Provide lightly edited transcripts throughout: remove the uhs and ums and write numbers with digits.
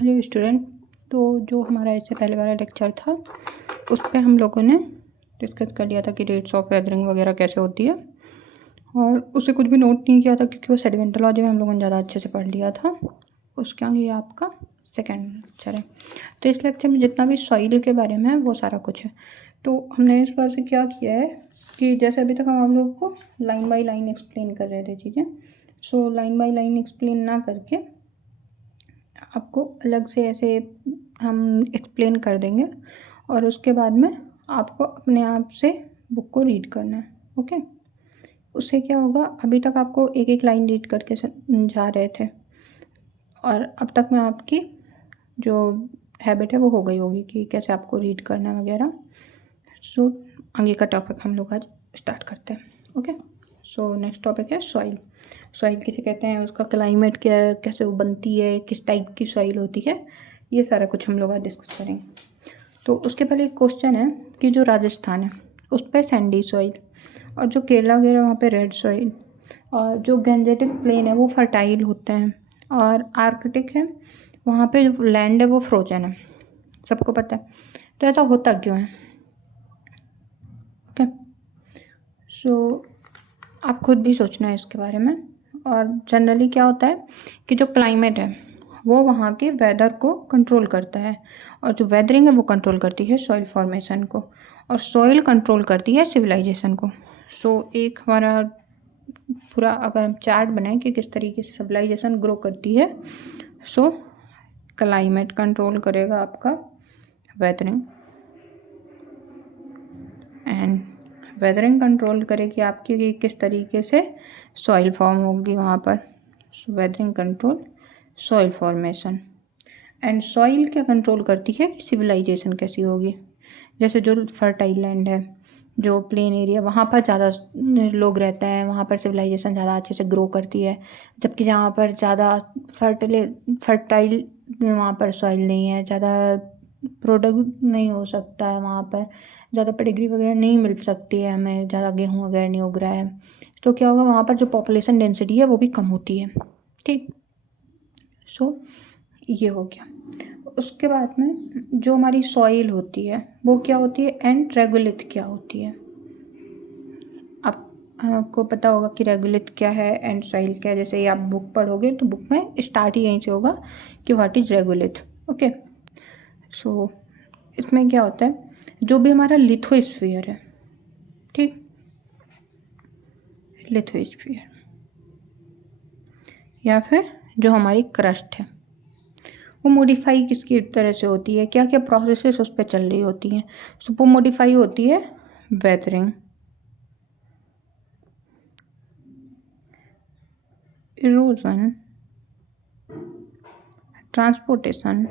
Hello student. तो जो हमारा इससे पहले वाला लेक्चर था उस पर हम लोगों ने डिस्कस कर लिया था कि रेट्स ऑफ वेदरिंग वगैरह कैसे होती है, और उससे कुछ भी नोट नहीं किया था क्योंकि वो सेडिमेंटोलॉजी में हम लोगों ने ज़्यादा अच्छे से पढ़ लिया था। उसके आगे ये आपका सेकेंड लेक्चर है। तो इस लेक्चर में जितना भी सॉइल के बारे में है वो सारा कुछ है। तो हमने इस बार से क्या किया है कि जैसे अभी तक हम आप लोगों को लाइन बाय लाइन एक्सप्लेन कर रहे थे चीज़ें, so line by line explain ना करके आपको अलग से ऐसे हम एक्सप्लेन कर देंगे और उसके बाद में आपको अपने आप से बुक को रीड करना है। ओके, उससे क्या होगा, अभी तक आपको एक एक लाइन रीड करके समझा रहे थे और अब तक में आपकी जो हैबिट है वो हो गई होगी कि कैसे आपको रीड करना है वगैरह। सो आगे का टॉपिक हम लोग आज स्टार्ट करते हैं। ओके, सो नेक्स्ट टॉपिक है सॉइल। सॉइल किसे कहते हैं, उसका क्लाइमेट क्या है, कैसे वो बनती है, किस टाइप की सॉइल होती है, ये सारा कुछ हम लोग आज डिस्कस करेंगे। तो उसके पहले एक क्वेश्चन है कि जो राजस्थान है उस पर सैंडी सॉइल, और जो केरला वगैरह वहाँ पे रेड सॉइल, और जो गैंजेटिक प्लेन है वो फर्टाइल होते हैं, और आर्कटिक है वहाँ पे जो लैंड है वो फ्रोजन है, सबको पता है। तो ऐसा होता क्यों है? ओके, सो आप खुद भी सोचना है इसके बारे में। और जनरली क्या होता है कि जो क्लाइमेट है वो वहाँ के वेदर को कंट्रोल करता है, और जो वेदरिंग है वो कंट्रोल करती है सॉइल फॉर्मेशन को, और सॉइल कंट्रोल करती है सिविलाइजेशन को। सो एक हमारा पूरा अगर हम चार्ट बनाएं कि किस तरीके से सिविलाइजेशन ग्रो करती है, सो क्लाइमेट कंट्रोल करेगा आपका वेदरिंग, एंड वेदरिंग कंट्रोल करेगी आपकी कि किस तरीके से सॉइल फॉर्म होगी वहाँ पर। Weathering control soil formation, and soil क्या कंट्रोल करती है, सिविलाइजेशन कैसी होगी। जैसे जो फर्टाइल लैंड है, जो प्लेन एरिया, वहाँ पर ज़्यादा लोग रहते हैं, वहाँ पर सिविलाइजेशन ज़्यादा अच्छे से ग्रो करती है। जबकि जहाँ पर ज़्यादा फर्टाइल वहाँ पर सॉइल नहीं है, ज़्यादा प्रोडक्ट नहीं हो सकता है, वहाँ पर ज़्यादा पेडिग्री वगैरह नहीं मिल सकती है हमें, ज़्यादा गेहूँ वगैरह नहीं उग रहा है, तो क्या होगा, वहाँ पर जो पॉपुलेशन डेंसिटी है वो भी कम होती है। ठीक, सो ये हो गया। उसके बाद में जो हमारी सॉइल होती है वो क्या होती है, एंड रेगुलित क्या होती है। आपको पता होगा कि रेगुलित क्या है एंड सॉइल क्या है। जैसे ही आप बुक पढ़ोगे तो बुक में स्टार्ट ही यहीं से होगा कि व्हाट इज रेगुलित। ओके, सो इसमें क्या होता है, जो भी हमारा लिथोस्फीयर है, ठीक, लिथोस्फीयर, या फिर जो हमारी क्रस्ट है, वो मॉडिफाई किसकी तरह से होती है, क्या क्या प्रोसेसेस उस पर चल रही होती हैं। सो वो मॉडिफाई होती है वेदरिंग, इरोजन, ट्रांसपोर्टेशन,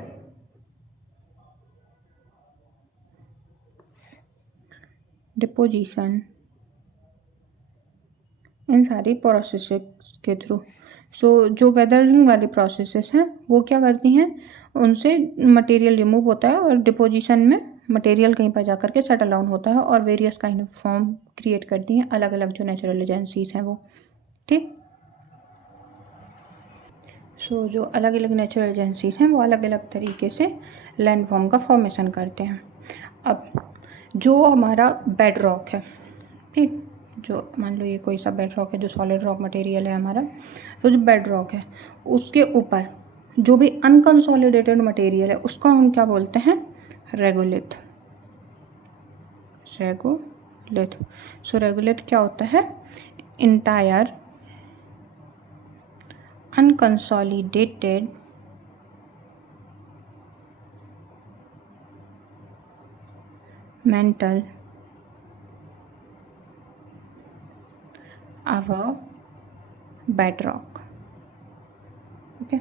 डिपोजिशन, इन सारी प्रोसेसेस के थ्रू। सो जो वेदरिंग वाली प्रोसेसेस हैं वो क्या करती हैं, उनसे मटेरियल रिमूव होता है, और डिपोजिशन में मटेरियल कहीं पर जा कर के सेटल डाउन होता है और various kind of form create करती हैं अलग अलग जो नेचुरल एजेंसीज हैं वो। ठीक, सो जो अलग अलग नेचुरल एजेंसीज हैं वो अलग अलग तरीके से लैंड फॉर्म का फॉर्मेशन करते हैं। अब जो हमारा बेड रॉक है, ठीक, जो मान लो ये कोई सा बेड रॉक है जो सॉलिड रॉक मटेरियल है हमारा, तो जो बेड रॉक है उसके ऊपर जो भी अनकंसोलिडेटेड मटेरियल है उसको हम क्या बोलते हैं, रेगोलिथ। रेगोलिथ, सो रेगोलिथ क्या होता है, entire unconsolidated mantle of a bedrock। Okay,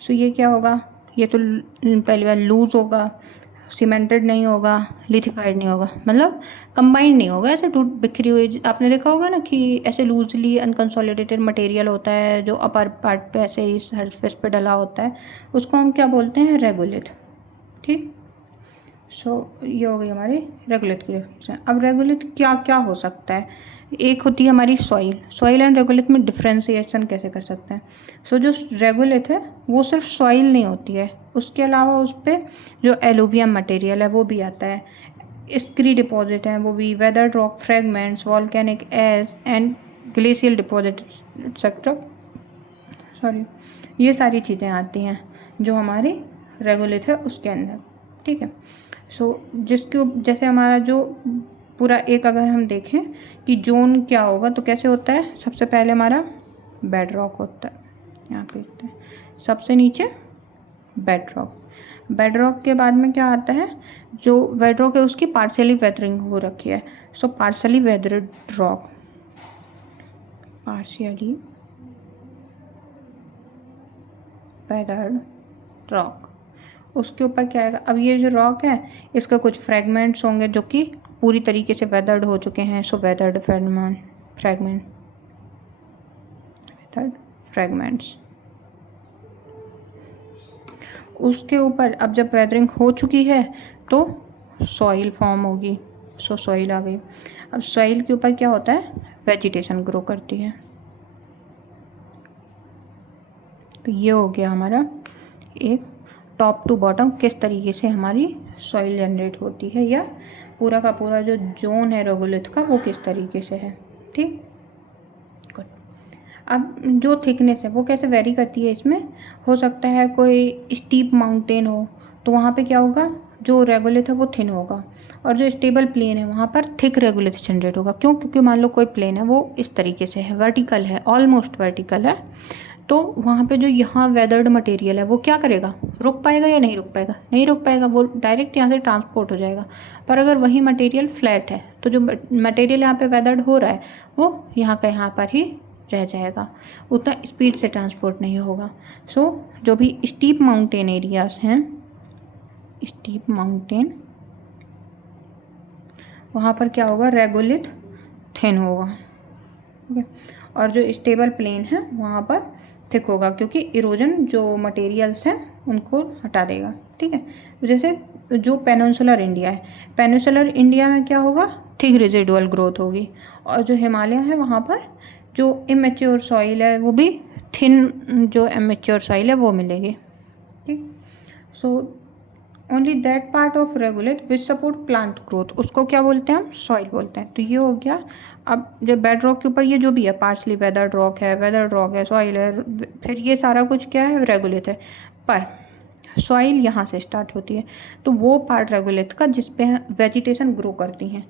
so ये क्या होगा, ये तो पहली बार लूज होगा, सीमेंटेड नहीं होगा, लिथिफाइड नहीं होगा, मतलब कंबाइंड नहीं होगा, ऐसे टूट बिखरी हुई। आपने देखा होगा ना कि ऐसे लूजली अनकंसोलिडेटेड मटेरियल होता है जो अपर पार्ट पे ऐसे ही सरफेस पे डला होता है, उसको हम क्या बोलते हैं, रेगुलिथ। ठीक, सो ये हो गई हमारी रेगुलिथ की डेफिनेशन। अब रेगुलिथ क्या क्या हो सकता है, एक होती है हमारी सॉइल एंड रेगोलिथ में डिफ्रेंसिएशन कैसे कर सकते हैं। सो जो रेगोलिथ है वो सिर्फ सॉइल नहीं होती है, उसके अलावा उस पर जो एलुवियम मटेरियल है वो भी आता है, स्क्री डिपॉजिट हैं वो भी, weathered rock fragments, volcanic ash and glacial deposit etcetera, sorry, ये सारी चीज़ें आती हैं जो हमारी रेगोलिथ है उसके अंदर। ठीक है। सो जिसके जैसे हमारा जो पूरा एक अगर हम देखें कि जोन क्या होगा तो कैसे होता है, सबसे पहले हमारा बेड रॉक होता है, यहाँ पे देखते हैं, सबसे नीचे बेड रॉक, बेड रॉक के बाद में क्या आता है, जो बेड रॉक है उसकी पार्शियली वेदरिंग हो रखी है, so partially weathered rock, partially weathered rock, उसके ऊपर क्या आएगा, अब ये जो रॉक है इसका कुछ फ्रेगमेंट्स होंगे जो कि पूरी तरीके से वेदर्ड हो चुके हैं, सो वेदर्ड फ्रेगमेंट्स। उसके ऊपर अब जब वेदरिंग हो चुकी है तो सॉइल फॉर्म होगी, सो सॉइल आ गई। अब सॉइल के ऊपर क्या होता है, वेजिटेशन ग्रो करती है। तो ये हो गया हमारा एक टॉप टू बॉटम किस तरीके से हमारी सॉइल जनरेट होती है, या पूरा का पूरा जो जोन है रेगोलिथ का वो किस तरीके से है। ठीक, गुड। अब जो थिकनेस है वो कैसे वेरी करती है, इसमें हो सकता है कोई स्टीप माउंटेन हो तो वहाँ पे क्या होगा, जो रेगोलिथ है वो थिन होगा, और जो स्टेबल प्लेन है वहाँ पर थिक रेगोलिथ जनरेट होगा। क्यों, क्योंकि मान लो कोई प्लेन है वो इस तरीके से है, वर्टिकल है, ऑलमोस्ट वर्टिकल है, तो वहाँ पे जो यहाँ वेदर्ड मटेरियल है वो क्या करेगा, रुक पाएगा या नहीं रुक पाएगा, नहीं रुक पाएगा, वो डायरेक्ट यहाँ से ट्रांसपोर्ट हो जाएगा। पर अगर वही मटेरियल फ्लैट है तो जो मटेरियल यहाँ पे वेदर्ड हो रहा है वो यहाँ का यहाँ पर ही रह जाएगा, उतना स्पीड से ट्रांसपोर्ट नहीं होगा। सो जो भी स्टीप माउंटेन एरियाज हैं, स्टीप माउंटेन, वहाँ पर क्या होगा, रेगोलिथ थिन होगा। ओके, और जो स्टेबल प्लेन है वहाँ पर थिक होगा, क्योंकि इरोजन जो मटेरियल्स हैं उनको हटा देगा। ठीक है, जैसे जो पेनिनसुलर इंडिया है, पेनिनसुलर इंडिया में क्या होगा, थिक रेजिडुअल ग्रोथ होगी, और जो हिमालय है वहाँ पर जो इमेच्योर सॉइल है वो भी थिन, जो इमेच्योर सॉइल है वो मिलेगी। ठीक, so only that part of regulate which support plant growth, उसको क्या बोलते हैं हम, सॉइल बोलते हैं। तो ये हो गया। अब जब बेड रॉक के ऊपर ये जो भी है, पार्शली वेदर्ड रॉक है, सॉइल है, फिर ये सारा कुछ क्या है, रेगुलेट है, पर सॉइल यहाँ से स्टार्ट होती है, तो वो पार्ट रेगुलेट का जिस पे वेजिटेशन ग्रो करती हैं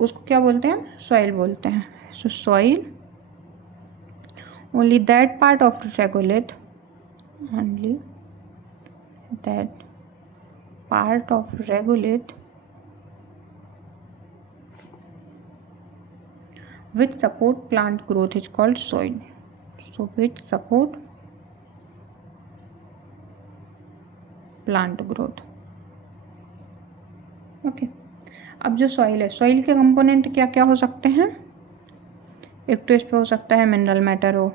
उसको क्या बोलते हैं, सॉइल बोलते हैं। सो soil, only that part of regulate, only that part of regolith which support plant growth is called soil. So which support plant growth. Okay, अब जो सॉइल है, सॉइल के कंपोनेंट क्या क्या हो सकते हैं, एक तो इस पे हो सकता है मिनरल मैटर हो,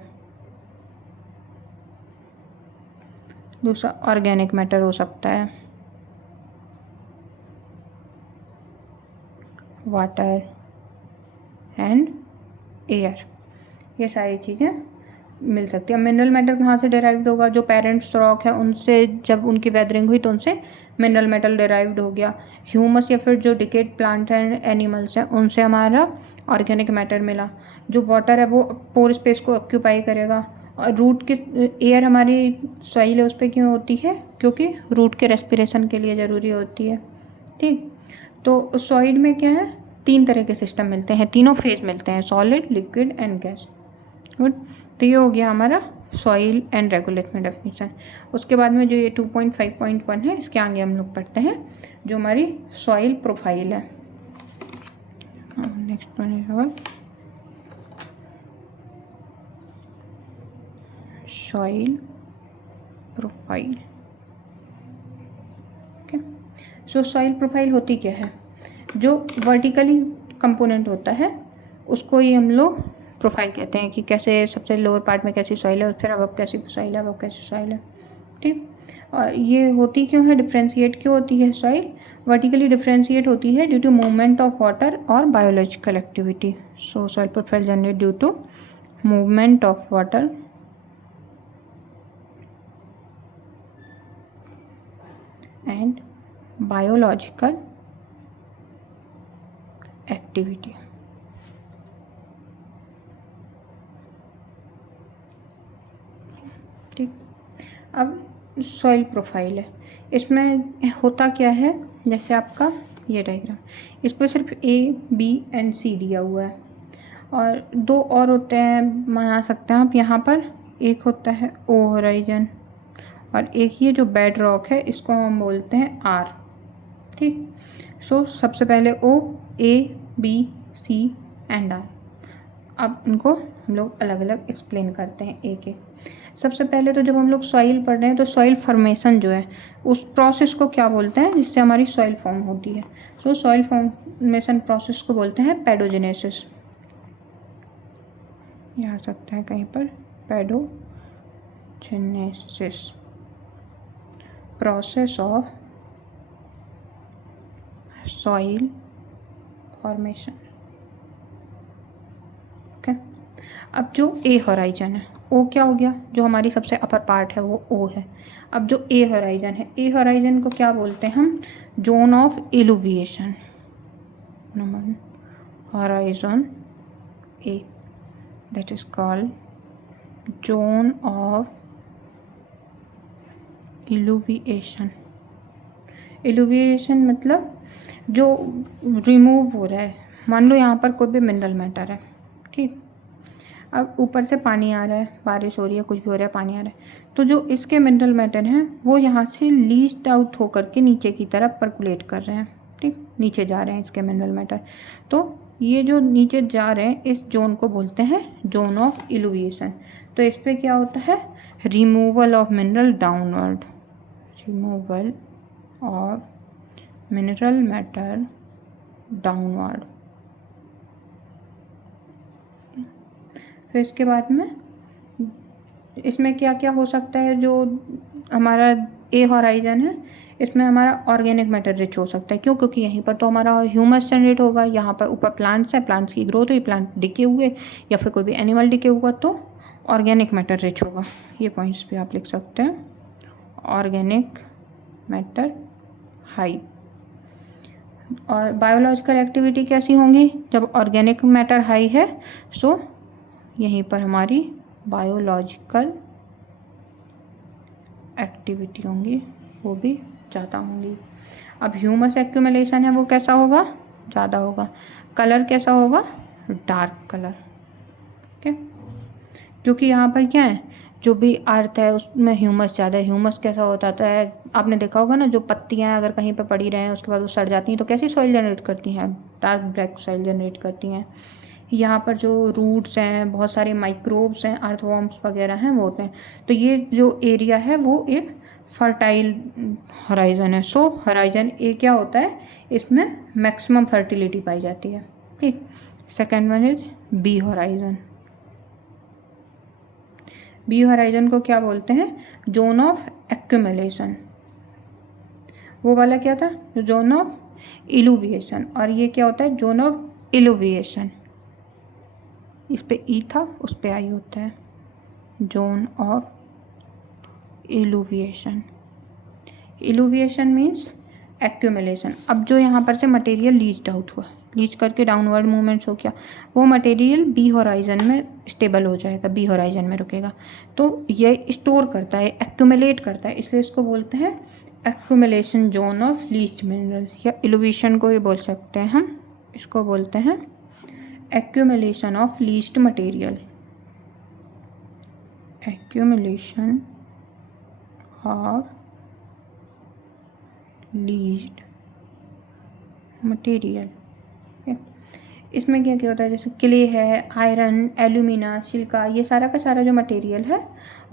दूसरा ऑर्गेनिक मैटर हो सकता है, वाटर एंड एयर, ये सारी चीज़ें मिल सकती है। मिनरल मैटर कहाँ से डिराइव्ड होगा, जो पेरेंट्स रॉक है उनसे जब उनकी वेदरिंग हुई तो उनसे मिनरल मेटल डिराइव्ड हो गया। ह्यूमस या फिर जो डिकेड प्लांट हैं, एनिमल्स हैं, उनसे हमारा ऑर्गेनिक मैटर मिला। जो वाटर है वो पोर स्पेस को ऑक्यूपाई करेगा, और रूट की एयर हमारी सॉइल है उस पर क्यों होती है, क्योंकि रूट के रेस्पिरेशन के लिए ज़रूरी होती है। ठीक, तो सॉइल में क्या है, तीन तरह के सिस्टम मिलते हैं, तीनों फेज मिलते हैं, solid, liquid and gas. Good, तो ये हो गया हमारा सॉइल एंड रेगुलेट में डेफिनेशन। उसके बाद में जो ये 2.5.1 है, इसके आगे हम लोग पढ़ते हैं जो हमारी सॉइल प्रोफाइल है। नेक्स्ट वन है सॉइल प्रोफाइल। ओके, सो सॉइल प्रोफाइल होती क्या है, जो वर्टिकली कंपोनेंट होता है उसको ही हम लोग प्रोफाइल कहते हैं, कि कैसे सबसे लोअर पार्ट में कैसी सॉइल है, फिर अब कैसी सॉइल है, अब कैसी सॉइल है। ठीक। और ये होती क्यों है, डिफ्रेंशिएट क्यों होती है सॉइल? वर्टिकली डिफ्रेंशिएट होती है due to movement of water और biological activity. So soil profile generate due to movement of water and biological activity। ठीक। अब सॉइल प्रोफाइल है, इसमें होता क्या है, जैसे आपका ये डायग्राम, इस पर सिर्फ A, B, and C दिया हुआ है और दो और होते हैं, बना सकते हैं आप यहाँ पर। एक होता है O होराइजन और एक ये जो बेड रॉक है इसको हम बोलते हैं R। ठीक। सो सबसे पहले O, A, B, C, and R। अब इनको हम लोग अलग अलग एक्सप्लेन करते हैं एक एक। सबसे पहले तो जब हम लोग सॉइल पढ़ रहे हैं तो सॉइल फॉर्मेशन जो है उस प्रोसेस को क्या बोलते हैं जिससे हमारी सॉइल फॉर्म होती है? सो सॉइल फॉर्मेशन प्रोसेस को बोलते हैं पैडोजेनेसिस। ये आ सकता है कहीं पर, pedogenesis, process of soil formation. Okay. अब जो ए होराइजन है, ओ क्या हो गया, जो हमारी सबसे अपर पार्ट है वो ओ है। अब जो ए होराइजन है, ए होराइजन को क्या बोलते हैं हम? Zone of illuviation. Number horizon A, that is called zone of illuviation. Illuviation मतलब जो रिमूव हो रहा है, मान लो यहाँ पर कोई भी मिनरल मैटर है, ठीक। अब ऊपर से पानी आ रहा है, बारिश हो रही है, कुछ भी हो रहा है, पानी आ रहा है, तो जो इसके मिनरल मैटर हैं वो यहाँ से लीस्ट आउट होकर के नीचे की तरफ पर्कुलेट कर रहे हैं, ठीक, नीचे जा रहे हैं इसके मिनरल मैटर। तो ये जो नीचे जा रहे हैं इस जोन को बोलते हैं जोन ऑफ इलुविएशन। तो इस पर क्या होता है? Removal of mineral downward, removal of mineral matter downward. फिर इसके बाद में इसमें क्या क्या हो सकता है? जो हमारा ए होराइजन है इसमें हमारा ऑर्गेनिक मैटर रिच हो सकता है। क्यों? क्योंकि यहीं पर तो हमारा ह्यूमस जनरेट होगा, यहाँ पर ऊपर प्लांट्स है, प्लांट्स की ग्रोथ हुई, प्लांट डिके हुए या फिर कोई भी एनिमल डिके हुआ तो ऑर्गेनिक मैटर रिच होगा। ये पॉइंट्स भी आप लिख सकते हैं, ऑर्गेनिक मैटर हाई। और बायोलॉजिकल एक्टिविटी कैसी होंगी? जब ऑर्गेनिक मैटर हाई है सो यहीं पर हमारी बायोलॉजिकल एक्टिविटी होंगी, वो भी ज़्यादा होंगी। अब ह्यूमस एक्यूमुलेशन है वो कैसा होगा? ज़्यादा होगा। कलर कैसा होगा? डार्क कलर, ठीक। क्योंकि यहाँ पर क्या है, जो भी अर्थ है उसमें ह्यूमस ज़्यादा है। ह्यूमस कैसा होता है, आपने देखा होगा ना, जो पत्तियाँ अगर कहीं पर पड़ी रहें उसके बाद वो सड़ जाती हैं तो कैसी सॉइल जनरेट करती हैं? डार्क ब्लैक सॉइल जनरेट करती हैं। यहाँ पर जो रूट्स हैं, बहुत सारे माइक्रोब्स हैं, अर्थवॉर्म्स वगैरह हैं, वो होते हैं। तो ये जो एरिया है वो एक फर्टाइल होराइजन है। सो होराइजन ए क्या होता है, इसमें मैक्सिमम फर्टिलिटी पाई जाती है, ठीक। Second one is B horizon. B horizon को क्या बोलते हैं? Zone of accumulation. वो वाला क्या था? Zone of illuviation. और ये क्या होता है? Zone of illuviation. इस पे ई था, उस पे आई होता है, zone of illuviation. Illuviation means accumulation. अब जो यहाँ पर से मटेरियल लीच्ड आउट हुआ, लीच करके डाउनवर्ड मूवमेंट्स हो गया, वो मटेरियल बी होराइजन में स्टेबल हो जाएगा, बी होराइजन में रुकेगा। तो ये स्टोर करता है, एक्यूमुलेट करता है, इसलिए इसको बोलते हैं accumulation zone of leached minerals. या इलुविएशन को भी बोल सकते हैं हम, इसको बोलते हैं accumulation of leached material, accumulation of leached material। इसमें क्या क्या होता है? जैसे क्ले है, आयरन, एल्यूमिना, सिलिका, ये सारा का सारा जो मटेरियल है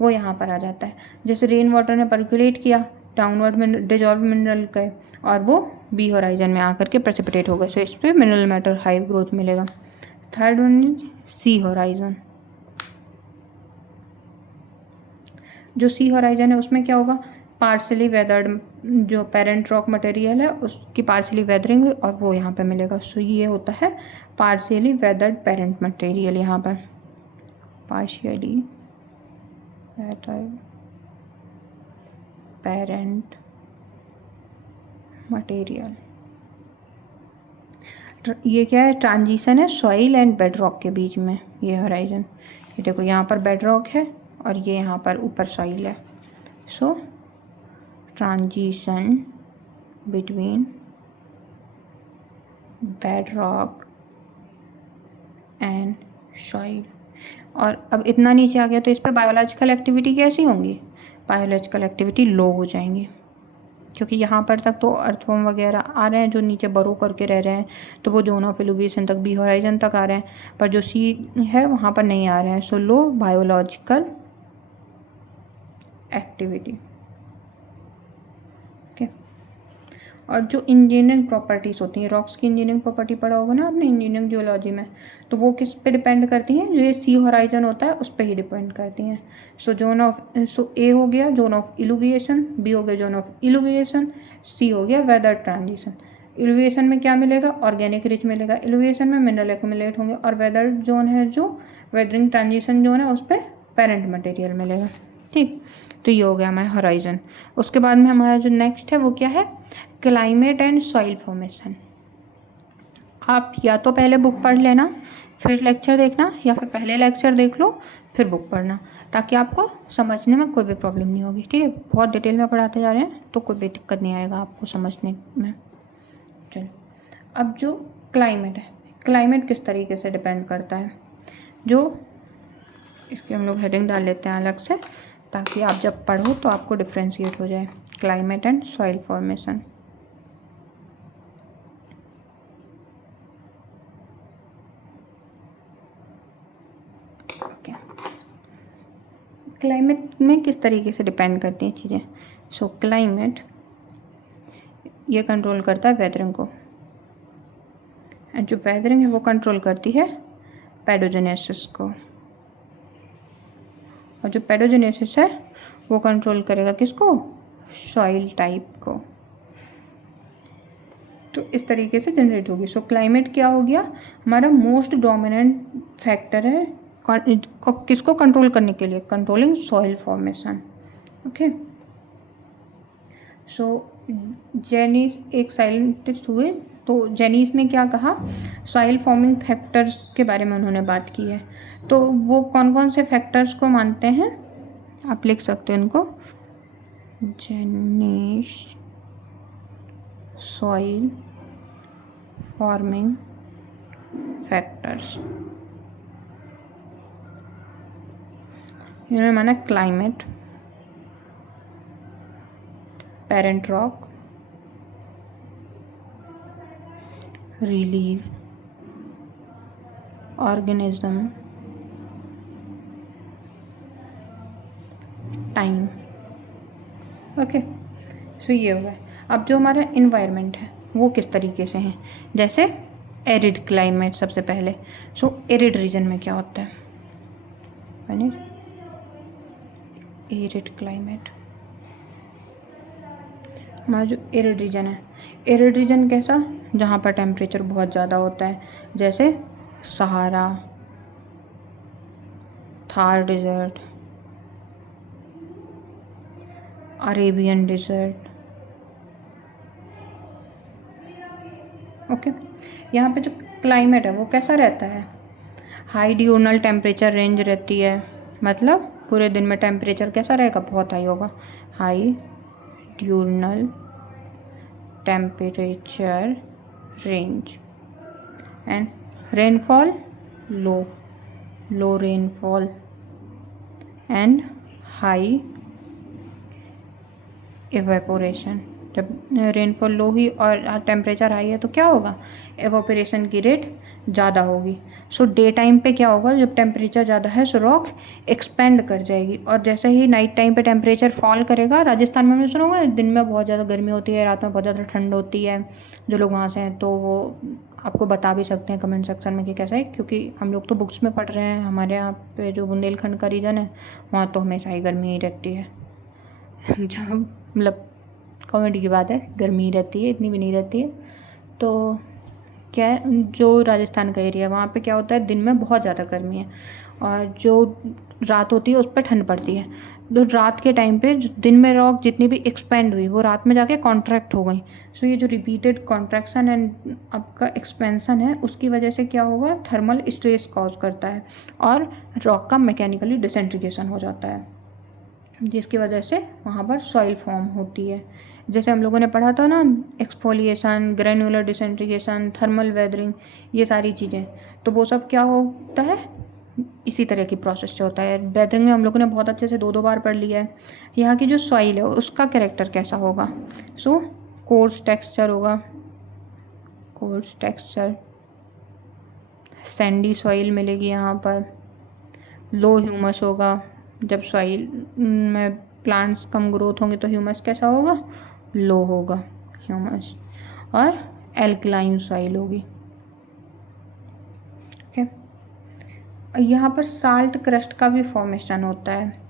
वो यहाँ पर आ जाता है। जैसे रेन वाटर ने पर्कुलेट किया डाउनवर्ड डिजॉल्व मिनरल का, और वो बी होराइजन में आकर के प्रेसिपिटेट हो गए। सो इस पर मिनरल मैटर हाई ग्रोथ मिलेगा। Third one is C horizon. जो सी होराइजन है उसमें क्या होगा, पार्सली वेदर्ड जो पेरेंट रॉक मटेरियल है उसकी पार्सली वेदरिंग और वो यहाँ पे मिलेगा। सो ये होता है पार्शियली वेदर्ड पेरेंट मटेरियल, यहाँ पर पार्शियली वेदर्ड पेरेंट मटेरियल। ये क्या है, ट्रांजिशन है सॉइल एंड बेड रॉक के बीच में, ये होराइजन। ये देखो यहाँ पर बेड रॉक है और ये यहाँ पर ऊपर सॉइल है। So transition between bedrock and soil. और अब इतना नीचे आ गया तो इस पर बायोलॉजिकल एक्टिविटी कैसी होंगी, बायोलॉजिकल एक्टिविटी लो हो जाएंगी, क्योंकि यहाँ पर तक तो अर्थवर्म वगैरह आ रहे हैं जो नीचे बरो करके रह रहे हैं, तो वो जोन ऑफ इल्यूविएशन तक, बी होराइजन तक आ रहे हैं, पर जो सी है वहाँ पर नहीं आ रहे हैं। सो लो बायोलॉजिकल एक्टिविटी। ओके, और जो इंजीनियरिंग प्रॉपर्टीज़ होती हैं, रॉक्स की इंजीनियरिंग प्रॉपर्टी पढ़ा होगा ना आपने इंजीनियरिंग जियोलॉजी में, तो वो किस पे डिपेंड करती हैं, जो ये सी होराइजन होता है उस पर ही डिपेंड करती हैं। सो ए हो गया जोन ऑफ इल्यूविएशन, बी हो गया जोन ऑफ इल्यूविएशन, सी हो गया वेदर ट्रांजिशन। इल्यूविएशन में क्या मिलेगा, ऑर्गेनिक रिच मिलेगा, इल्यूविएशन में मिनरल एक्यूमुलेट होंगे, और वेदर जोन है जो वेदरिंग ट्रांजिशन जोन है उस पर पेरेंट मटेरियल मिलेगा। ठीक, तो ये हो गया हमारा होराइजन। उसके बाद में हमारा जो नेक्स्ट है वो क्या है, क्लाइमेट एंड सॉइल फॉर्मेशन। आप या तो पहले बुक पढ़ लेना फिर लेक्चर देखना, या फिर पहले लेक्चर देख लो फिर बुक पढ़ना, ताकि आपको समझने में कोई भी प्रॉब्लम नहीं होगी। ठीक है, बहुत डिटेल में पढ़ाते जा रहे हैं तो कोई भी दिक्कत नहीं आएगा आपको समझने में। चलो, अब जो क्लाइमेट है, क्लाइमेट किस तरीके से डिपेंड करता है, जो इसकी हम लोग हेडिंग डाल लेते हैं अलग से, ताकि आप जब पढ़ो तो आपको डिफ्रेंशिएट हो जाए। Climate and soil formation. Okay, climate में किस तरीके से डिपेंड करती हैं चीज़ें। सो क्लाइमेट ये कंट्रोल करता है वेदरिंग को, एंड जो वेदरिंग है वो कंट्रोल करती है पैडोजेनेसिस को, और जो पैडोजेनेसिस है वो कंट्रोल करेगा किसको, सॉइल टाइप को। तो इस तरीके से जनरेट होगी। सो क्लाइमेट क्या हो गया, हमारा मोस्ट डोमिनेंट फैक्टर है किसको कंट्रोल करने के लिए, कंट्रोलिंग सॉइल फॉर्मेशन। ओके, सो जेनिस एक साइंटिस्ट हुए, तो जेनिस ने क्या कहा, सॉइल फॉर्मिंग फैक्टर्स के बारे में उन्होंने बात की है। तो वो कौन कौन से फैक्टर्स को मानते हैं, आप लिख सकते हो इनको, जेनिस सॉइल फॉर्मिंग फैक्टर्स। इन्होंने माना climate, parent rock, relief organism, time. Okay, so ये हुआ। अब जो हमारा इन्वायरमेंट है वो किस तरीके से है, जैसे एरिड क्लाइमेट सबसे पहले। सो एरिड रीजन में क्या होता है, एरिड क्लाइमेट, हमारा जो एरिड रीजन है, एरिड रीजन कैसा, जहाँ पर टेम्परेचर बहुत ज़्यादा होता है, जैसे Sahara, Thar desert, Arabian desert. Okay, यहाँ पे जो क्लाइमेट है वो कैसा रहता है, हाई डियूर्नल टेम्परेचर रेंज रहती है, मतलब पूरे दिन में टेम्परेचर कैसा रहेगा, बहुत हाई होगा, high diurnal temperature range. And rainfall low rainfall and high evaporation. जब रेनफॉल लो ही और टेम्परेचर हाई है तो क्या होगा, एवोपरेशन की रेट ज़्यादा होगी। सो डे टाइम पे क्या होगा, जब टेम्परेचर ज़्यादा है सो रॉक एक्सपेंड कर जाएगी, और जैसे ही नाइट टाइम पे टेम्परेचर फॉल करेगा, राजस्थान में हमने सुना होगा दिन में बहुत ज़्यादा गर्मी होती है, रात में बहुत ज़्यादा ठंड होती है, जो लोग वहाँ से हैं तो वो आपको बता भी सकते हैं कमेंट सेक्शन में कि कैसा है, क्योंकि हम लोग तो बुक्स में पढ़ रहे हैं। हमारे यहाँ पे जो बुंदेलखंड का रीजन है वहाँ तो हमेशा ही गर्मी ही रहती है। जो मतलब कॉमेडी की बात है, गर्मी ही रहती है, इतनी भी नहीं रहती है। तो क्या है, जो राजस्थान का एरिया है वहाँ पे क्या होता है, दिन में बहुत ज़्यादा गर्मी है और जो रात होती है उस पर ठंड पड़ती है। तो रात के टाइम पे दिन में रॉक जितनी भी एक्सपेंड हुई वो रात में जाके कॉन्ट्रैक्ट हो गई। सो ये जो रिपीटेड कॉन्ट्रैक्शन एंड आपका एक्सपेंसन है उसकी वजह से क्या होगा, थर्मल स्ट्रेस कॉज करता है और रॉक का मैकेनिकली डिसइंटीग्रेशन हो जाता है, जिसकी वजह से वहाँ पर सॉइल फॉर्म होती है। जैसे हम लोगों ने पढ़ा था ना, exfoliation, granular disintegration, thermal weathering, ये सारी चीज़ें, तो वो सब क्या होता है, इसी तरह की प्रोसेस से होता है। वेदरिंग में हम लोगों ने बहुत अच्छे से 2-2 बार पढ़ लिया है। यहाँ की जो सॉइल है उसका कैरेक्टर कैसा होगा, सो कोर्स टेक्सचर होगा, कोर्स टेक्सचर, सैंडी सॉइल मिलेगी यहाँ पर, लो ह्यूमस होगा। जब सॉइल में प्लांट्स कम ग्रोथ होंगे तो ह्यूमस कैसा होगा, लो होगा ह्यूमस, और एल्कलाइन सॉइल होगी। ओके, यहाँ पर साल्ट क्रस्ट का भी फॉर्मेशन होता है।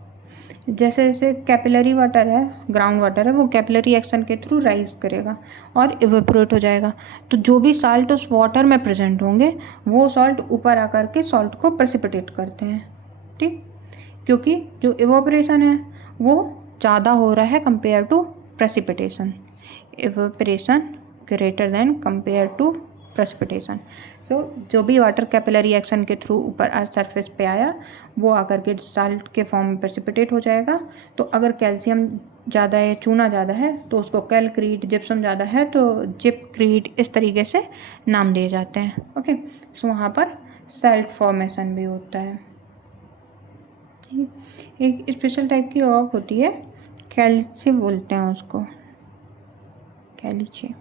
जैसे जैसे कैपिलरी वाटर है, ग्राउंड वाटर है, वो कैपिलरी एक्शन के थ्रू राइज करेगा और इवेपोरेट हो जाएगा। तो जो भी साल्ट उस वाटर में प्रेजेंट होंगे वो सॉल्ट ऊपर आकर के सॉल्ट को प्रेसिपिटेट करते हैं, ठीक, क्योंकि जो इवेपोरेशन है वो ज़्यादा हो रहा है compare to precipitation. Evaporation greater than compare to precipitation. So जो भी वाटर कैपिलरी एक्शन के थ्रू ऊपर अर्थ सरफेस पे आया वो आकर के साल्ट के फॉर्म में प्रेसिपिटेट हो जाएगा। तो अगर कैल्शियम ज़्यादा है, चूना ज़्यादा है तो उसको कैलक्रीट, जिप्सम ज़्यादा है तो जिपक्रीट, इस तरीके से नाम दिए जाते हैं। ओके, सो वहाँ पर सैल्ट फॉर्मेशन भी होता है। एक स्पेशल टाइप की रॉक होती है, कैल्शियम बोलते हैं उसको, कैल्शियम,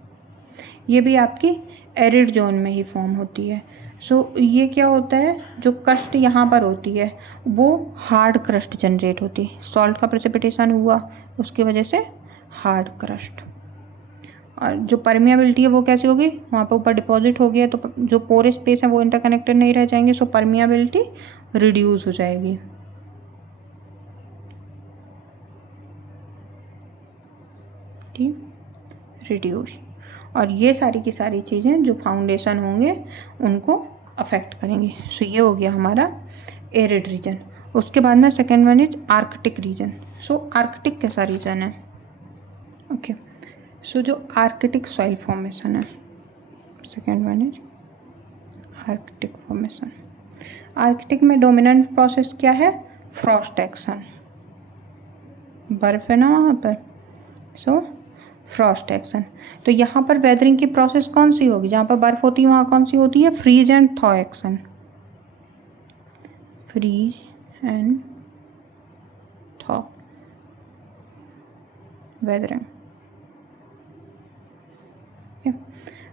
ये भी आपकी एरिड जोन में ही फॉर्म होती है। सो ये क्या होता है, जो क्रस्ट यहाँ पर होती है वो हार्ड क्रस्ट जनरेट होती है। सॉल्ट का प्रेसिपिटेशन हुआ उसकी वजह से हार्ड क्रस्ट। और जो परमियाबिलिटी है वो कैसी होगी, वहाँ पर ऊपर डिपॉजिट हो गया तो जो पोर स्पेस है वो इंटरकनेक्टेड नहीं रह जाएंगे, सो परमियाबिलिटी रिड्यूस हो जाएगी। ठीक, रिड्यूस। और ये सारी की सारी चीज़ें जो फाउंडेशन होंगे उनको अफेक्ट करेंगी। सो ये हो गया हमारा एरिड रीजन। उसके बाद में second one is Arctic region. So Arctic कैसा रीजन है, ओके, सो जो आर्कटिक सॉइल फॉर्मेशन है, second one is Arctic formation. Arctic में डोमिनेंट प्रोसेस क्या है, फ्रॉस्ट एक्शन, बर्फ है ना वहाँ पर, सो फ्रॉस्ट एक्शन। तो यहाँ पर वेदरिंग की प्रोसेस कौन सी होगी, जहाँ पर बर्फ़ होती है वहाँ कौन सी होती है, freeze and thaw action, freeze and thaw weathering.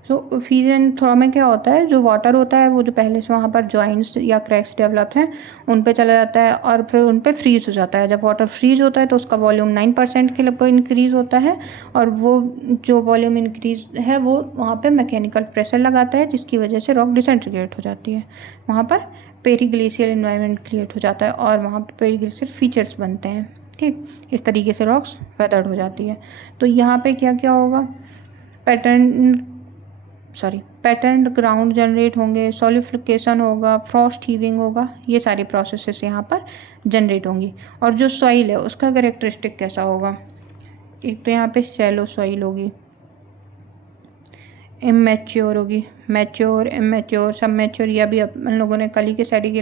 So freeze and thaw में क्या होता है, जो वाटर होता है वो जो पहले से वहाँ पर जॉइंट्स या क्रैक्स डेवलप हैं उन पे चला जाता है और फिर उन पे फ्रीज हो जाता है। जब वाटर फ्रीज होता है तो उसका वॉल्यूम 9% के लगभग इंक्रीज़ होता है और वो जो वॉल्यूम इंक्रीज है वो वहाँ पे मैकेनिकल प्रेशर लगाता है जिसकी वजह से रॉक डिसइंटीग्रेट हो जाती है। वहाँ पर पेरीग्लेशियल इन्वायरमेंट क्रिएट हो जाता है और वहाँ पर पेरीग्लेशियल फीचर्स बनते हैं। ठीक, इस तरीके से रॉक्स वेदर्ड हो जाती है। तो यहाँ पे क्या क्या होगा, पैटर्न ग्राउंड जनरेट होंगे, सॉलिडिफिकेशन होगा, फ्रॉस्ट हीविंग होगा, ये सारी प्रोसेसेस यहाँ पर जनरेट होंगी। और जो सॉइल है उसका कैरेक्टरिस्टिक कैसा होगा, एक तो यहाँ पे शैलो सॉइल होगी, इमैच्योर होगी, मैच्योर, इमैच्योर, सब मैच्योर, यह भी अपन लोगों ने कल ही के स्टडी के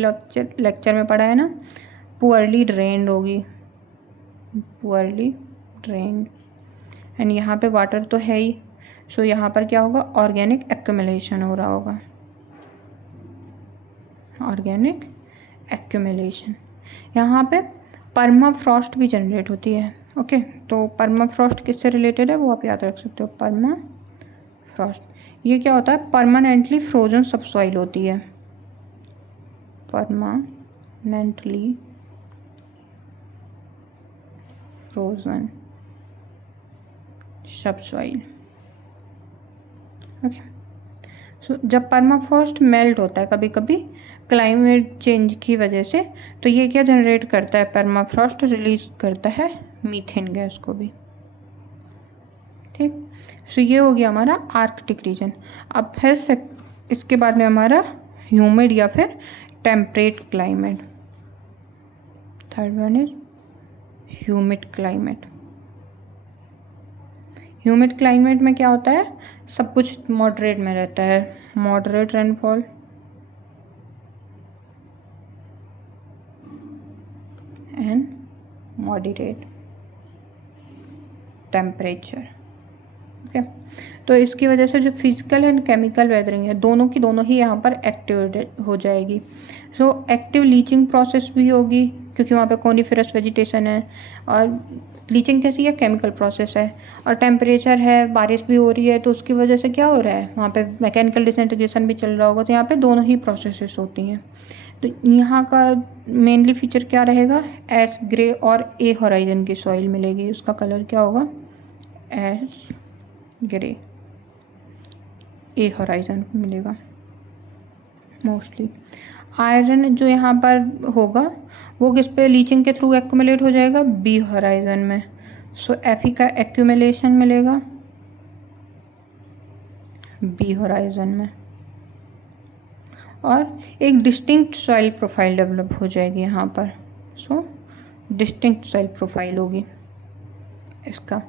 लेक्चर में पढ़ा है ना। पुअरली ड्रेन्ड होगी, पुअरली ड्रेन्ड, एंड यहाँ पे वाटर तो है ही, सो यहाँ पर क्या होगा, ऑर्गेनिक एक्यूमुलेशन हो रहा होगा, ऑर्गेनिक एक्यूमुलेशन। यहाँ पे परमाफ्रॉस्ट भी जनरेट होती है। ओके, तो परमाफ्रॉस्ट किससे रिलेटेड है वो आप याद रख सकते हो, परमाफ्रॉस्ट। ये क्या होता है, परमानेंटली फ्रोजन सबसॉइल होती है, परमानेंटली फ्रोजन सबसॉइल। ओके, जब परमाफ्रॉस्ट मेल्ट होता है कभी कभी क्लाइमेट चेंज की वजह से, तो ये क्या जनरेट करता है, परमाफ्रॉस्ट रिलीज करता है मीथेन गैस को भी। ठीक, सो ये हो गया हमारा आर्कटिक रीजन। अब फिर से इसके बाद में हमारा ह्यूमिड या फिर temperate climate. Third one is humid climate. Humid climate में क्या होता है, सब कुछ मॉडरेट में रहता है, moderate rainfall and moderate temperature. Okay, तो इसकी वजह से जो फिजिकल एंड केमिकल वेदरिंग है दोनों की दोनों ही यहाँ पर एक्टिव हो जाएगी। सो एक्टिव लीचिंग प्रोसेस भी होगी क्योंकि वहाँ पे कोनिफेरस वेजिटेशन है, और लीचिंग कैसी है, केमिकल प्रोसेस है, और टेम्परेचर है, बारिश भी हो रही है, तो उसकी वजह से क्या हो रहा है, वहाँ पे मैकेनिकल डिसइंटीग्रेशन भी चल रहा होगा, तो यहाँ पे दोनों ही प्रोसेसेस होती हैं। तो यहाँ का मेनली फीचर क्या रहेगा, एस ग्रे और ए हॉराइजन की सॉइल मिलेगी, उसका कलर क्या होगा, एस ग्रे, ए हॉराइजन मिलेगा मोस्टली। आयरन जो यहाँ पर होगा वो किस पे लीचिंग के थ्रू एक्यूमुलेट हो जाएगा, बी हॉराइजन में। सो एफ का एक्यूमुलेशन मिलेगा बी हॉराइजन में, और एक डिस्टिंक्ट सॉइल प्रोफाइल डेवलप हो जाएगी यहाँ पर। सो डिस्टिंक्ट सॉइल प्रोफाइल होगी इसका।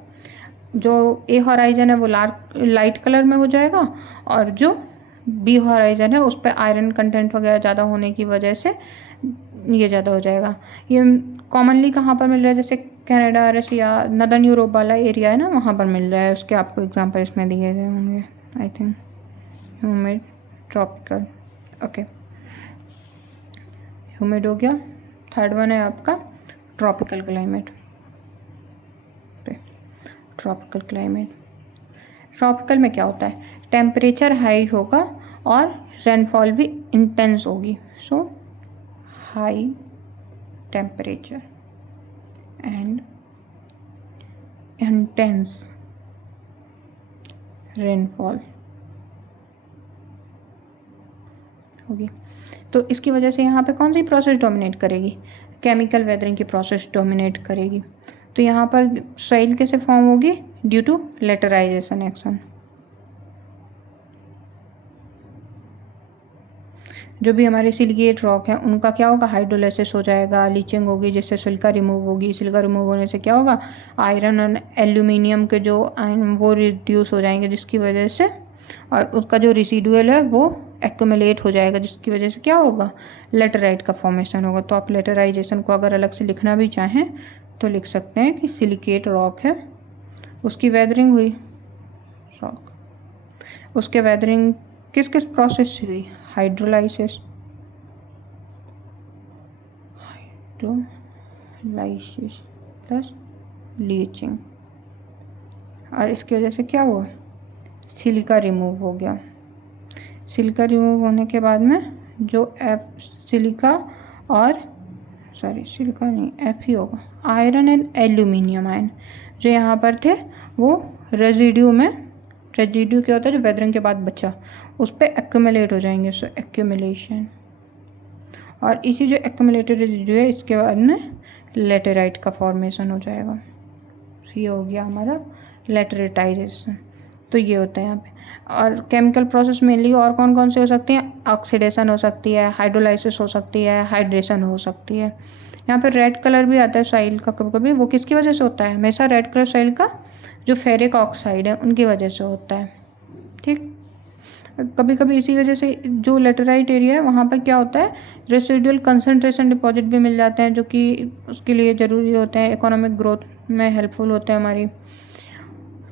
जो ए हॉराइजन है वो लाइट कलर में हो जाएगा, और जो बी हॉराइजन है उस पर आयरन कंटेंट वगैरह ज़्यादा होने की वजह से ये ज़्यादा हो जाएगा। ये कॉमनली कहाँ पर मिल रहा है, जैसे कनाडा, रशिया, नदर्न यूरोप वाला एरिया है ना, वहाँ पर मिल रहा है। उसके आपको एग्जांपल इसमें दिए गए होंगे, I think humid, tropical. Okay, humid हो गया। थर्ड वन है आपका tropical climate. Tropical climate, tropical में क्या होता है, टेम्परेचर हाई होगा और रेनफॉल भी इंटेंस होगी। So high temperature and intense rainfall होगी। तो इसकी वजह से यहाँ पे कौन सी प्रोसेस डोमिनेट करेगी, केमिकल वेदरिंग की प्रोसेस डोमिनेट करेगी। तो यहाँ पर सॉइल कैसे फॉर्म होगी, ड्यू टू लेटराइजेशन एक्शन। जो भी हमारे सिलिकेट रॉक हैं उनका क्या होगा, हाइड्रोलाइसिस हो जाएगा, लीचिंग होगी जिससे सिलिका रिमूव होगी। सिलिका रिमूव होने से क्या होगा, आयरन और एल्यूमिनियम के जो आयन वो रिड्यूस हो जाएंगे, जिसकी वजह से, और उसका जो रेसिडुअल है वो एक्यूमुलेट हो जाएगा, जिसकी वजह से क्या होगा, लेटराइट का फॉर्मेशन होगा। तो आप लेटराइजेशन को अगर अलग से लिखना भी चाहें तो लिख सकते हैं कि सिलिकेट रॉक है, उसकी वेदरिंग हुई रॉक, उसके वेदरिंग किस किस प्रोसेस से हुई, हाइड्रोलाइसिस प्लस लीचिंग, और इसकी वजह से क्या हुआ, सिलिका रिमूव हो गया। सिलिका रिमूव होने के बाद में जो सिलिका नहीं, एफ ही होगा, आयरन एंड एल्यूमिनियम आयन जो यहाँ पर थे वो रेजिड्यू क्या होता है, जो वेदरिंग के बाद बचा उस पर एक्यूमुलेट हो जाएंगे। सो एक्यूमुलेशन, और इसी जो एक्यूमुलेटेड रेजिड्यू है इसके बाद में लेटेराइट का फॉर्मेशन हो जाएगा। ये हो गया हमारा लेटरेटाइजेशन। तो ये होता है यहाँ पे। और केमिकल प्रोसेस मेनली और कौन कौन से हो सकती हैं, ऑक्सीडेशन हो सकती है, हाइड्रोलाइसिस हो सकती है, हाइड्रेशन हो सकती है। यहाँ पे रेड कलर भी आता है सॉइल का कभी कभी, वो किसकी वजह से होता है, हमेशा रेड कलर सॉइल का जो फेरिक ऑक्साइड है उनकी वजह से होता है। ठीक, कभी कभी इसी वजह से जो लेटराइट एरिया है वहाँ पर क्या होता है, रेसिडुअल कंसंट्रेशन डिपॉजिट भी मिल जाते हैं, जो कि उसके लिए ज़रूरी होते हैं, इकोनॉमिक ग्रोथ में हेल्पफुल होते हैं हमारी।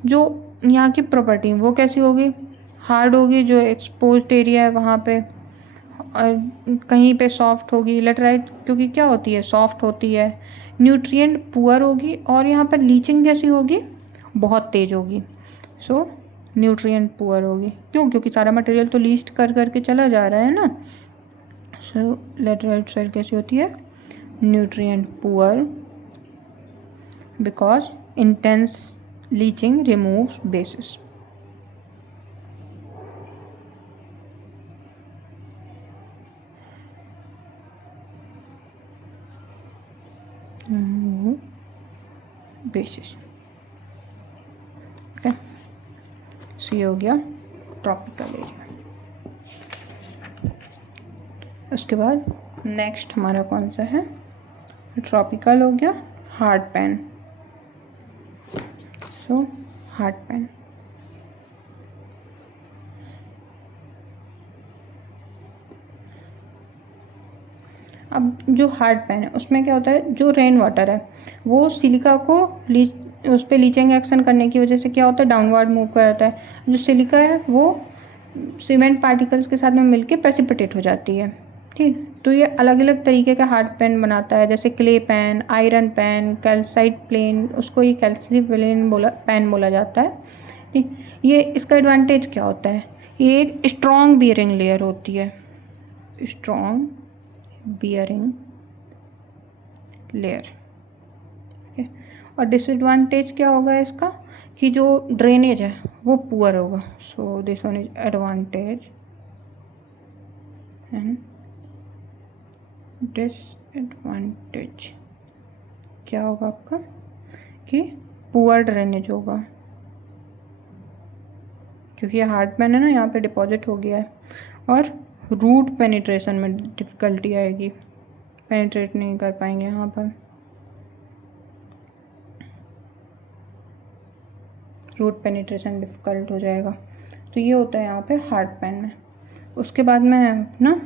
जो यहाँ की प्रॉपर्टी वो कैसी होगी, हार्ड होगी, जो एक्सपोज्ड एरिया है वहाँ पे, और कहीं पे सॉफ्ट होगी लेटराइट, क्योंकि क्या होती है, सॉफ्ट होती है। न्यूट्रिएंट पुअर होगी, और यहाँ पर लीचिंग जैसी होगी, बहुत तेज़ होगी। सो न्यूट्रिएंट पुअर होगी, क्यों, क्योंकि सारा मटेरियल तो लीस्ट कर करके चला जा रहा है ना। सो लेटराइट सॉइल कैसी होती है, nutrient poor, because intense leaching removes bases. Bases. Okay, so ये हो गया ट्रॉपिकल एरिया। उसके बाद नेक्स्ट हमारा कौन सा है, ट्रॉपिकल हो गया hard pan. So hard pan, अब जो हार्ड पैन है उसमें क्या होता है, जो रेन वाटर है वो सिलिका को उस पर लीचिंग एक्शन करने की वजह से क्या होता है, डाउनवर्ड मूव करता है। जो सिलिका है वो सीमेंट पार्टिकल्स के साथ में मिलके प्रेसिपिटेट हो जाती है। ठीक, तो ये अलग अलग तरीके का हार्ड पैन बनाता है, जैसे clay pan, iron pan, calcite plain, उसको ये कैल्सीप्लेन पैन बोला जाता है। ठीक, ये इसका एडवांटेज क्या होता है, ये एक स्ट्रॉन्ग बियरिंग लेयर होती है, स्ट्रॉन्ग बियरिंग लेयर। ओके, और डिसएडवांटेज क्या होगा इसका, कि जो ड्रेनेज है वो पुअर होगा। So this one is advantage and disadvantage. क्या होगा आपका, कि पुअर ड्रेनेज होगा, क्योंकि ये हार्ड पैन है ना, यहाँ पे डिपॉजिट हो गया है, और रूट पेनिट्रेशन में डिफ़िकल्टी आएगी, पेनिट्रेट नहीं कर पाएंगे यहाँ पर, रूट पेनिट्रेशन डिफ़िकल्ट हो जाएगा। तो ये होता है यहाँ पे हार्ड पैन में। उसके बाद में अपना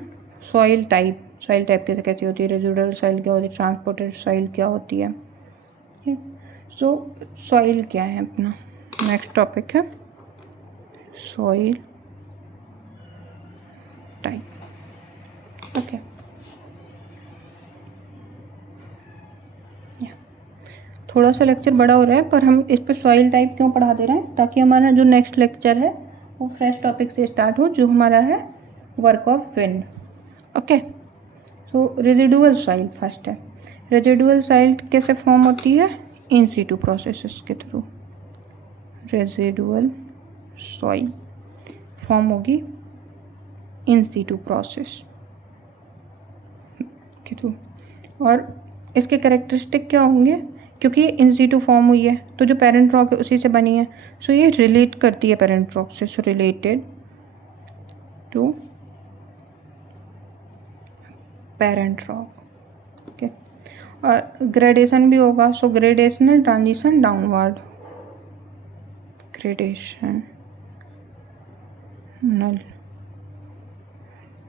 सॉइल टाइप कैसी होती है, रेजिडुअल सॉइल क्या होती है, ट्रांसपोर्टेड सॉइल क्या होती है। सो सॉइल क्या है अपना नेक्स्ट टॉपिक है, सॉइल टाइप। ओके, थोड़ा सा लेक्चर बड़ा हो रहा है, पर हम इस पे सॉइल टाइप क्यों पढ़ा दे रहे हैं, ताकि हमारा जो नेक्स्ट लेक्चर है वो फ्रेश टॉपिक से स्टार्ट हो, जो हमारा है work of wind. Okay, so residual soil first है। रेजिडुअल सॉइल कैसे फॉर्म होती है, इन सीटू प्रोसेसेस के थ्रू। रेजिडुअल सॉइल फॉर्म होगी इन सीटू प्रोसेस के थ्रू। और इसके कैरेक्टरिस्टिक क्या होंगे, क्योंकि ये इन सीटू फॉर्म हुई है तो जो पेरेंट रॉक है उसी से बनी है, सो ये रिलेट करती है पेरेंट रॉक से, so related to parent rock. Okay, और ग्रेडेशन भी होगा, so gradational transition downward, gradational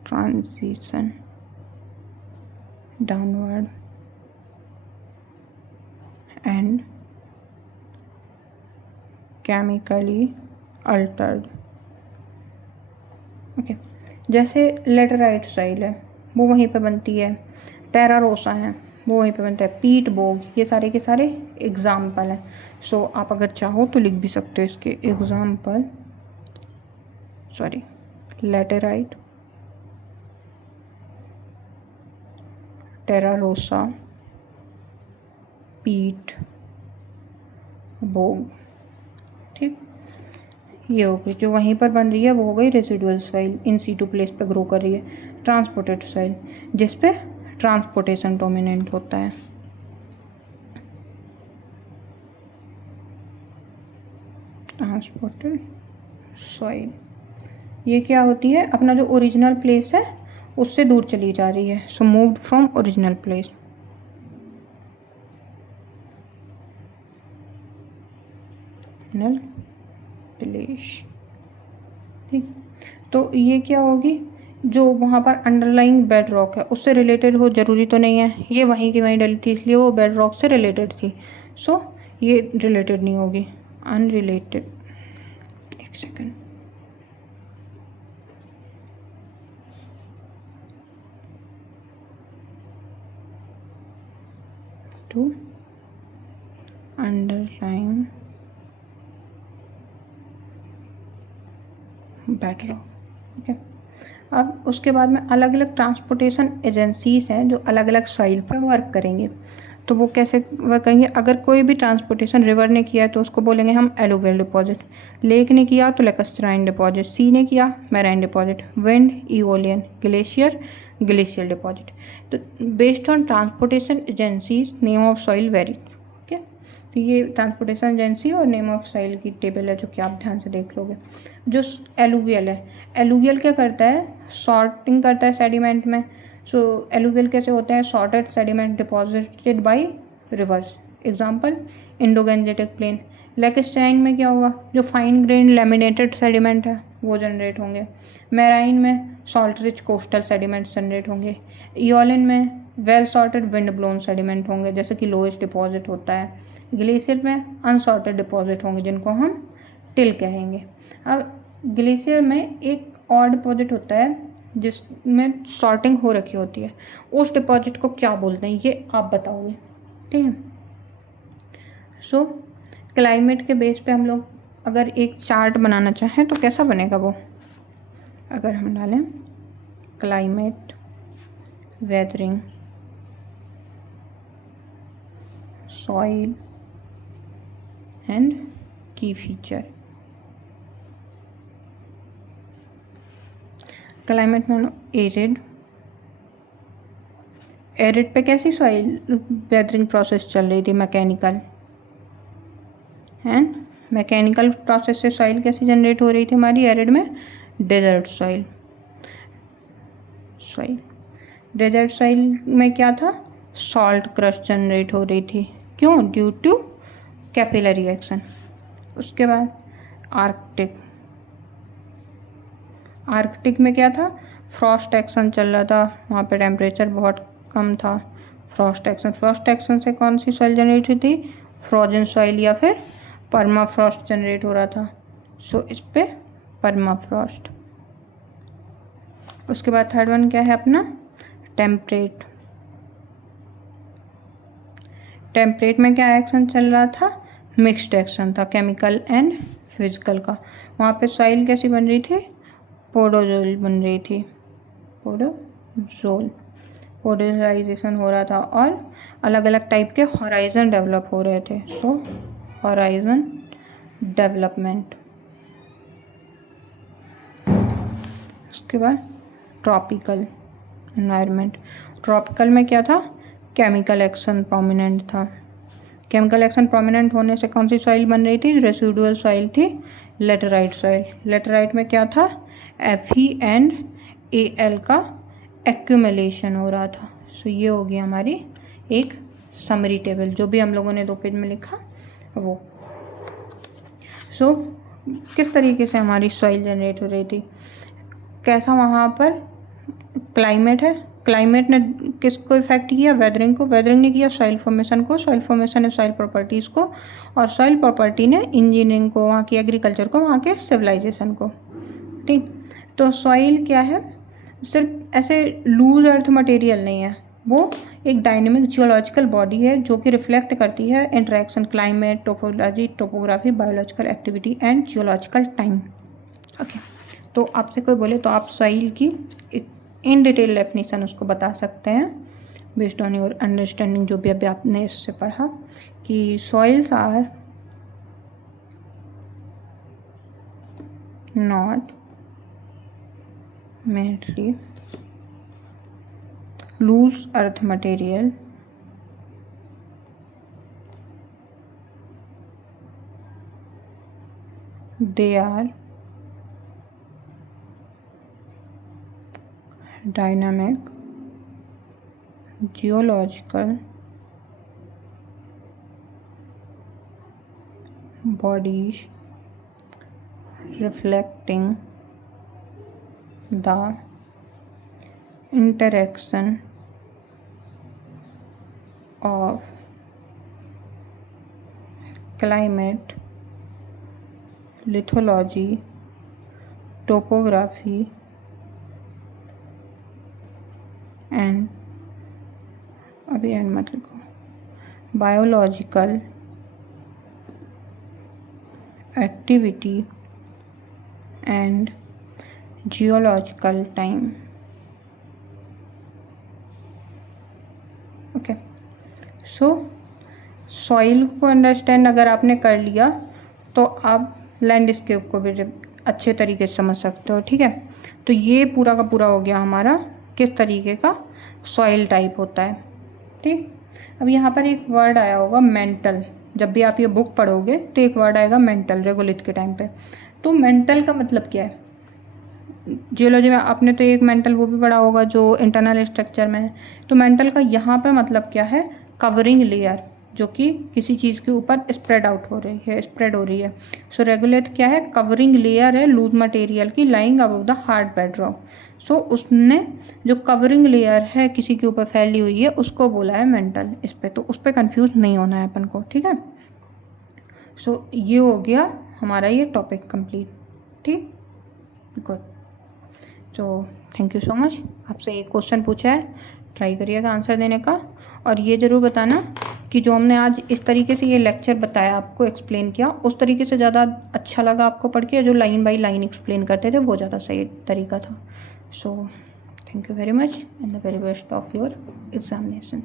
transition downward and chemically altered. Okay, जैसे लेटराइट सॉइल है वो वहीं पे बनती है, टेरा रोसा है वो वहीं पे बनता है, पीट बोग, ये सारे के सारे एग्जाम्पल हैं। सो आप अगर चाहो तो लिख भी सकते हो इसके एग्जाम्पल, सॉरी, लेटेराइट, टेरा रोसा, पीट बोग। ठीक, ये हो गई जो वहीं पर बन रही है, वो हो गई residual soil, in situ place पे ग्रो कर रही है। ट्रांसपोर्टेड सॉइल, जिस पे ट्रांसपोर्टेशन डोमिनेंट होता है। ट्रांसपोर्टेड सॉइल, ये क्या होती है, अपना जो ओरिजिनल प्लेस है उससे दूर चली जा रही है, सो moved from original place. Place, ठीक, तो ये क्या होगी, जो वहाँ पर अंडरलाइंग बेड रॉक है उससे रिलेटेड हो, ज़रूरी तो नहीं है, ये वहीं की वहीं डली थी इसलिए वो बेड रॉक से रिलेटेड थी, सो ये रिलेटेड नहीं होगी, अनरिलेटेड। एक second, to underlying bed rock. Okay, अब उसके बाद में अलग अलग ट्रांसपोर्टेशन एजेंसीज हैं जो अलग अलग सॉइल पर वर्क करेंगे। तो वो कैसे वर्क करेंगे, अगर कोई भी ट्रांसपोर्टेशन रिवर ने किया है तो उसको बोलेंगे हम एलुवियल डिपॉजिट, लेक ने किया तो लेकस्ट्राइन डिपॉजिट, सी ने किया marine deposit, wind aeolian, glacier glacial deposit. तो based on transportation agencies name of soil vary. Okay, तो ये ट्रांसपोर्टेशन एजेंसी और नेम ऑफ साइल की टेबल है जो कि आप ध्यान से देख लोगे। जो एलुवियल है, एलुवियल क्या करता है, सॉर्टिंग करता है सेडिमेंट में। सो एलुवियल कैसे होता है, sorted sediment deposited by rivers. Example Indo-Gangetic plain. Lacustrine में क्या होगा, जो फाइन ग्रेन लैमिनेटेड सेडिमेंट है वो जनरेट होंगे। मैराइन में salt rich coastal sediment generate होंगे। इयोलिन में well sorted wind blown sediment होंगे जैसे कि लोएस्ट डिपॉजिट होता है। ग्लेशियर में अनसॉर्टेड डिपॉजिट होंगे जिनको हम टिल कहेंगे। अब ग्लेशियर में एक और डिपॉजिट होता है जिसमें सॉर्टिंग हो रखी होती है, उस डिपॉजिट को क्या बोलते हैं ये आप बताओगे, ठीक है। सो क्लाइमेट के बेस पे हम लोग अगर एक चार्ट बनाना चाहें तो कैसा बनेगा वो, अगर हम डालें क्लाइमेट वेदरिंग सॉइल एंड की फीचर। क्लाइमेट में एरिड, एरिड पे कैसी सॉइल वेदरिंग प्रोसेस चल रही थी, मैकेनिकल, एंड मैकेनिकल प्रोसेस से सॉइल कैसी जनरेट हो रही थी हमारी एरिड में, डेजर्ट सॉइल। डेजर्ट सॉइल में क्या था, सॉल्ट क्रस्ट जनरेट हो रही थी, क्यों, ड्यू टू कैपिलरी एक्शन। उसके बाद आर्कटिक में क्या था, फ्रॉस्ट एक्शन चल रहा था, वहाँ पे टेम्परेचर बहुत कम था। फ्रॉस्ट एक्शन से कौन सी सॉइल जनरेट हुई थी, फ्रोजन सॉइल या फिर परमाफ्रॉस्ट जनरेट हो रहा था। सो इस पे परमाफ्रॉस्ट। उसके बाद थर्ड वन क्या है अपना, टेम्परेट में क्या एक्शन चल रहा था, मिक्स्ड एक्शन था, केमिकल एंड फिजिकल का। वहाँ पे सॉइल कैसी बन रही थी, पोडोजोल बन रही थी, पोडोजलाइजेशन हो रहा था और अलग अलग टाइप के हॉराइजन डेवलप हो रहे थे। सो हॉराइजन डेवलपमेंट। उसके बाद ट्रॉपिकल एनवायरनमेंट। ट्रॉपिकल में क्या था, केमिकल एक्शन प्रोमिनेंट था। केमिकल एक्शन प्रोमिनेंट होने से कौन सी सॉइल बन रही थी, रेसिडुअल सॉइल थी, लेटराइट सॉइल। लेटराइट में क्या था, FeNaL का एक्यूमुलेशन हो रहा था। सो ये हो गया हमारी एक समरी टेबल जो भी हम लोगों ने 2 पेज में लिखा वो। सो किस तरीके से हमारी सॉइल जनरेट हो रही थी, कैसा वहाँ पर क्लाइमेट है, क्लाइमेट ने किसको इफेक्ट किया, वेदरिंग को, वेदरिंग ने किया सॉइल फॉर्मेशन को, सॉइल फॉर्मेशन ने सॉइल प्रॉपर्टीज़ को, और सॉइल प्रॉपर्टी ने इंजीनियरिंग को, वहाँ की एग्रीकल्चर को, वहाँ के सिविलाइजेशन को, ठीक। तो सॉइल क्या है, सिर्फ ऐसे लूज अर्थ मटेरियल नहीं है, वो एक डायनेमिक जियोलॉजिकल बॉडी है जो कि रिफ्लेक्ट करती है interaction climate, topography, biological activity and geological time. Okay, तो आपसे कोई बोले तो आप सॉइल की एक इन डिटेल डेफिनेशन उसको बता सकते हैं बेस्ड ऑन योर अंडरस्टैंडिंग, जो भी अभी आपने इससे पढ़ा कि soils are not mainly loose earth material they are dynamic geological bodies reflecting the interaction of climate, lithology, topography and अभी एंड मत लिखो, biological activity and geological time. Okay, so soil को अंडरस्टैंड अगर आपने कर लिया तो आप लैंडस्केप को भी अच्छे तरीके से समझ सकते हो, ठीक है। तो ये पूरा का पूरा हो गया हमारा किस तरीके का सॉइल टाइप होता है, ठीक। अब यहाँ पर एक वर्ड आया होगा मेंटल, जब भी आप ये बुक पढ़ोगे तो एक वर्ड आएगा मेंटल, रेगोलिथ के टाइम पे। तो मेंटल का मतलब क्या है? जियोलॉजी में आपने तो एक मेंटल वो भी पढ़ा होगा जो इंटरनल स्ट्रक्चर में है। तो मेंटल का यहाँ पे मतलब क्या है? कवरिंग लेयर, जो कि किसी चीज़ के ऊपर स्प्रेड हो रही है। सो रेगुलेट क्या है? कवरिंग लेयर है लूज मटेरियल की, lying above the hard bedrock. So उसने जो कवरिंग लेयर है किसी के ऊपर फैली हुई है उसको बोला है मेंटल। इस पे तो उस पर कन्फ्यूज नहीं होना है अपन को, ठीक है। सो ये हो गया हमारा ये टॉपिक कंप्लीट, ठीक, good. So thank you so much. आपसे एक क्वेश्चन पूछा है, ट्राई करिएगा आंसर देने का। और ये ज़रूर बताना कि जो हमने आज इस तरीके से ये लेक्चर बताया, आपको एक्सप्लेन किया, उस तरीके से ज़्यादा अच्छा लगा आपको पढ़ के, जो लाइन बाय लाइन एक्सप्लेन करते थे वो ज़्यादा सही तरीका था। So thank you very much and the very best of your examination.